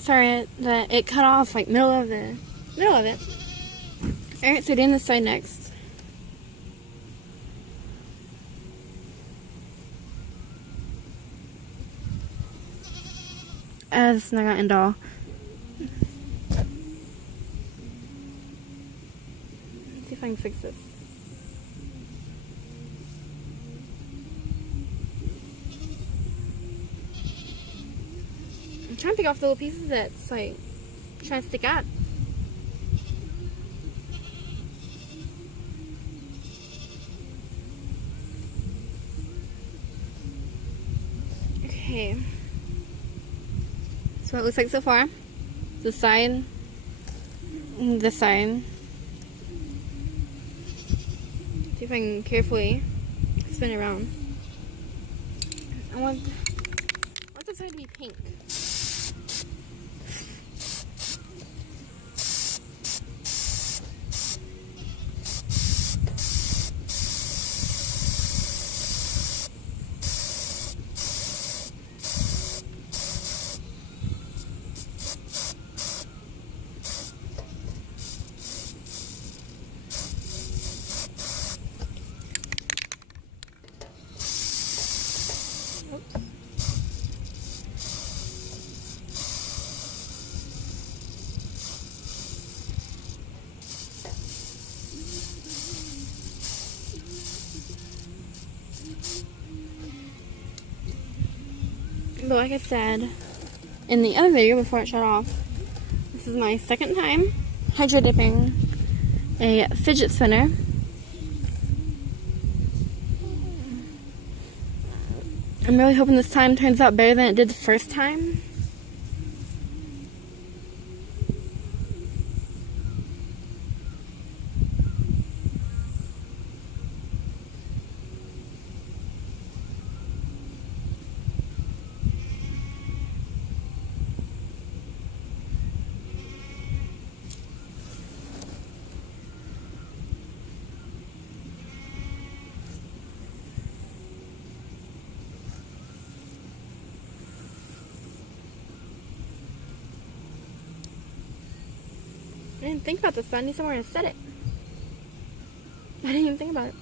sorry that it cut off like middle of it. Alright, so doing this side next. As not gonna end all. Let's see if I can fix this. I'm trying to pick off the little pieces that's like trying to stick out. Okay. So it looks like so far. The side. The side. See if I can carefully spin it around. I want the side to be pink. But like I said in the other video before it shut off, this is my second time hydro dipping a fidget spinner. I'm really hoping this time turns out better than it did the first time. I didn't think about this, but I need somewhere to set it. I didn't even think about it.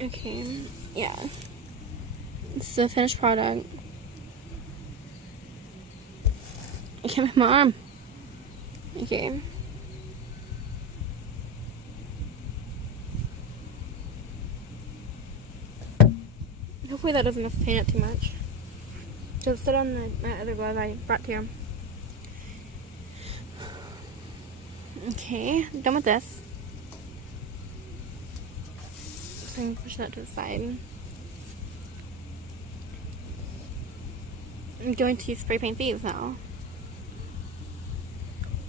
Okay, yeah. It's the finished product. I can't make my arm. Okay. Hopefully that doesn't have to paint it too much. Just sit on my other glove I brought to you. Okay, done with this. So I'm push that to the side. I'm going to spray paint these now.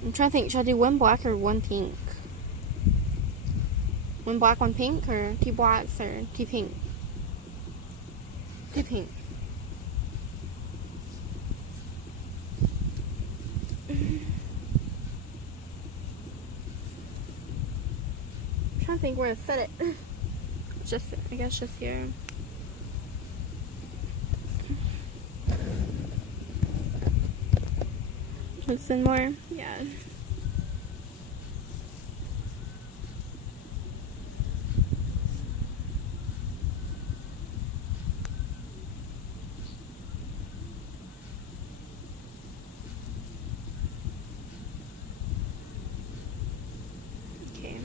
I'm trying to think, should I do one black or one pink? One black, one pink, or two blacks or two pink? Two pink. I'm trying to think where to set it. Just, I guess just here. Just in more, yeah. Okay.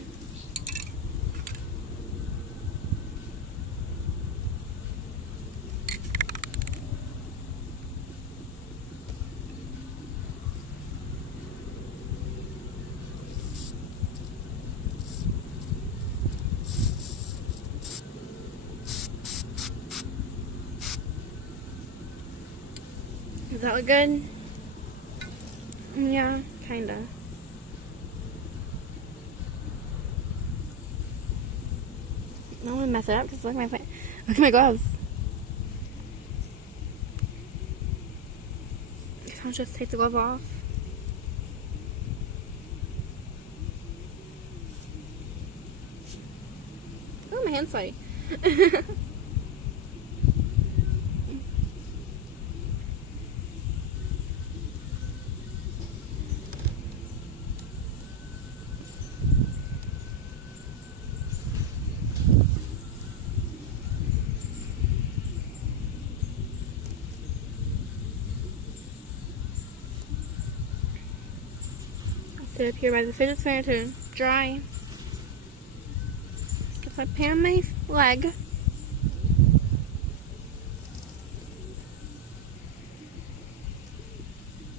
Does that look good? Yeah, kinda. I don't want to mess it up because look at my gloves. I'll just take the glove off. Oh, my hand's sweaty. Sit up here by the fidget spinner to dry. Get my pan on my leg.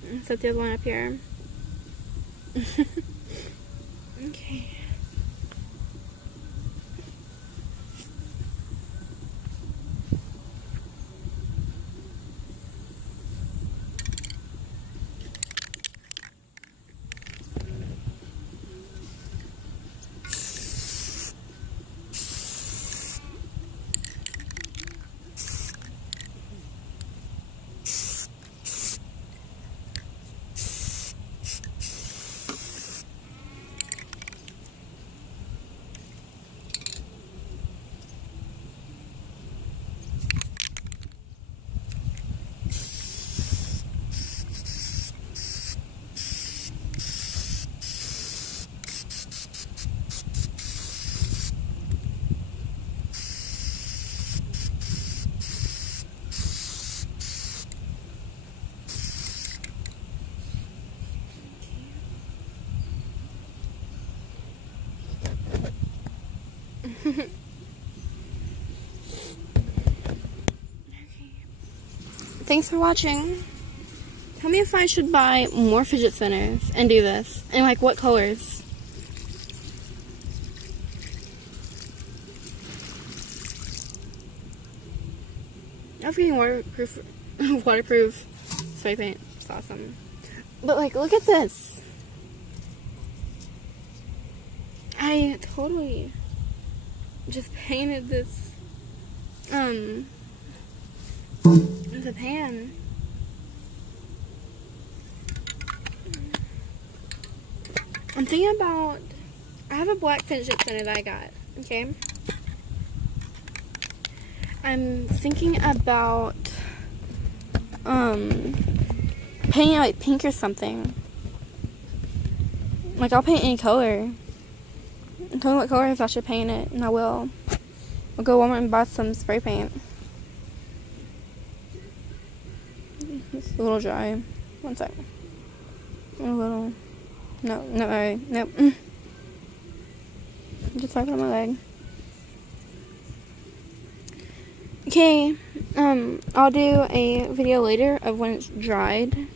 And set the other one up here. Okay. Thanks for watching. Tell me if I should buy more fidget spinners and do this. And like what colors. I was getting waterproof spray paint. It's awesome. But like, look at this. I totally just painted this with a pan. I'm thinking about, I have a black fidget spinner that I got, okay? I'm thinking about painting it like pink or something. Like I'll paint any color. Tell me what colors I should paint it, and I will. I'll go Walmart and buy some spray paint. It's a little dry. One sec. A little. No, alright. Nope. Just like on my leg. Okay. I'll do a video later of when it's dried.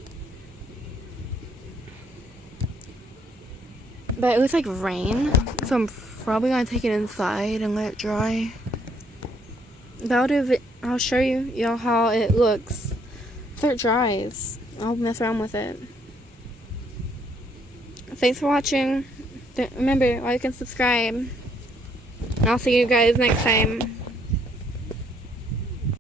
But it looks like rain, so I'm probably gonna take it inside and let it dry. But I'll show y'all how it looks after it dries. I'll mess around with it. Thanks for watching. Remember, like and subscribe. And I'll see you guys next time.